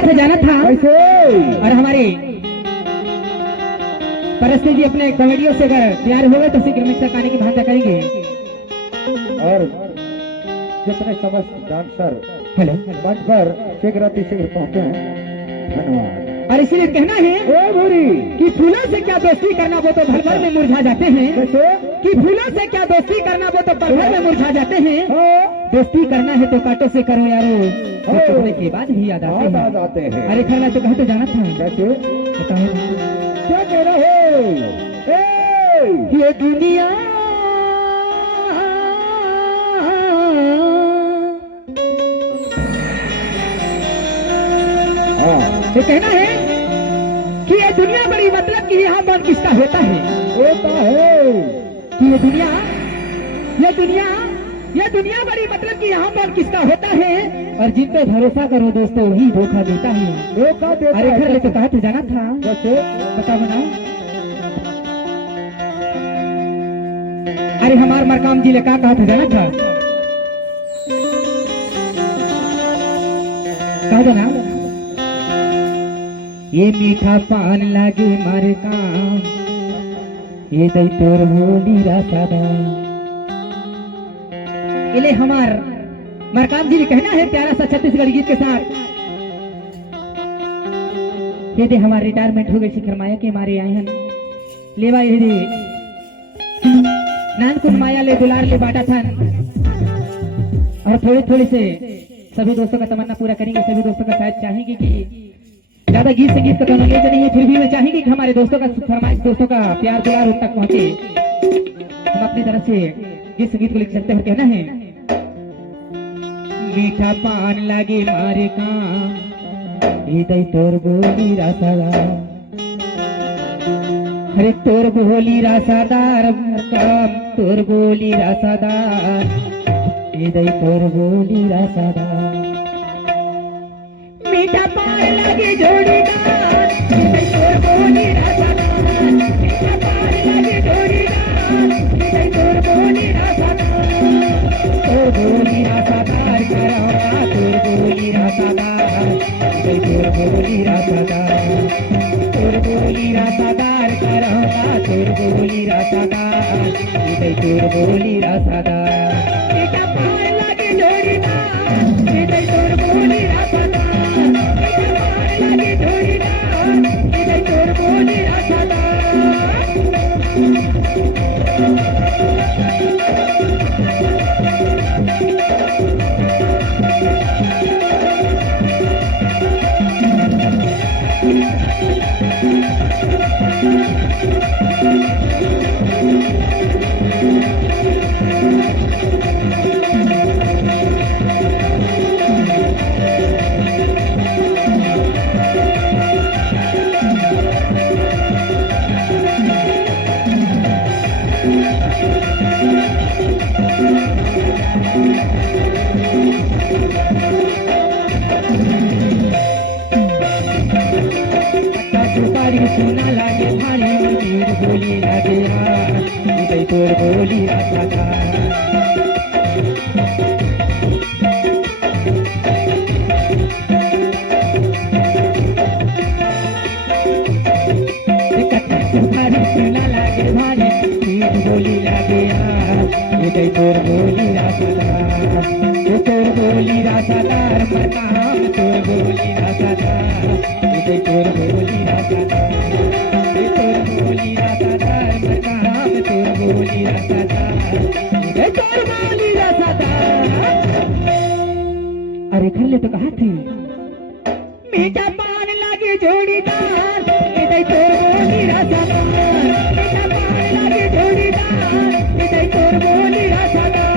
कहा था जाना था कैसे? और हमारे परस्ती जी अपने कॉमेडियों से अगर तैयार हो गए तो शीघ्र में चकाने की भाषा करेंगे। और जितने समस्त डांसर हेलो मंच पर शीघ्र अतिशीघ्र पहुंचे हैं, धन्यवाद। और इसीलिए कहना है ए भूरी कि फूलों से क्या दोस्ती करना वो तो भर भर में मुरझा जाते हैं। कैसे? कि फूलों से क्या दोस्ती करना वो तो पल भर में मुरझा जाते हैं। हाँ, दोस्ती करना है तो कांटों से करो यारो, तो तोड़ने के बाद भी याद आते याद हैं। आ जाते हैं। अरे खरना तो कहा तो जाना था, कैसे? बताओ क्या कह रहे हो? ये दुनिया हाँ, ये कहना है कि ये दुनिया बड़ी मतलब कि यहाँ मन किसका होता है। होता है। कि ये दुनिया बड़ी मतलब कि यहाँ पर किसका होता है। और जिन पे भरोसा करो दोस्तों वही धोखा देता है। धोखा देता अरे है। घर ले तो कहा तो जाना था, कैसे? बता बनाओ। अरे हमार मरकाम जी ने कहा था जाना था, कहा था ना, ये मीठा पान लागे मारे काम, ये दई तोर होली रासादा। इले हमार मरकाम जी ने कहना है प्यारा सा छत्तीसगढ़ गीत के साथ। ये दे हमारे रिटायरमेंट हो गई शिखर माया के मारे आए हैं लेवा ये दे नानकुन माया ले दुलार ले बाटा था। और थोड़े थोड़े से सभी दोस्तों का तमन्ना पूरा करेंगे। सभी दोस्तों का शायद चाहेंगे कि ज्यादा गीत संगीत का तो नॉलेज नहीं है, फिर भी मैं चाहेंगे कि हमारे दोस्तों का फरमाइश, दोस्तों का प्यार दुलार उन तक पहुंचे। हम अपनी तरफ से गीत संगीत को लिख सकते हैं। कहना है मीठा पान लागे मारे काम, हृदय तोर बोली रासादार। अरे तोर बोली रासादार काम, तोर बोली रासादार, हृदय तोर बोली रासादार। मीठा पान लागे जोड़ीदार, हृदय तोर बोली रासादार। मीठा पान लागे जोड़ीदार, हृदय तोर बोली रासादार। तोर बोली रासादार करौना, तोर बोली रासादार, हृदय तोर बोली रासादार। तोर बोली रासादार करौना, तोर बोली रासादार, हृदय तोर बोली रासादार। मीठा पान लागे जोड़ीदार, हृदय तोर बोली रासादार। सोना लागे भारी तीर बोली लागे यार, हृदय तोर बोली रासादार। सोना लागे भारी तीर बोली लागे यार, हृदय तोर बोली रासादार। तोर बोली रासादार मरकाम, तोर बोली रासादार, हृदय तोर बोली रासादार। तोर बोली रासादार मरकाम, तोर बोली रासादार, हृदय तोर बोली रासादार। अरे घर ले तो कहा थी मीठा पान लागे जोड़ीदार, हृदय तोर बोली रासादार। मीठा पान लागे जोड़ीदार, हृदय तोर बोली रासादार।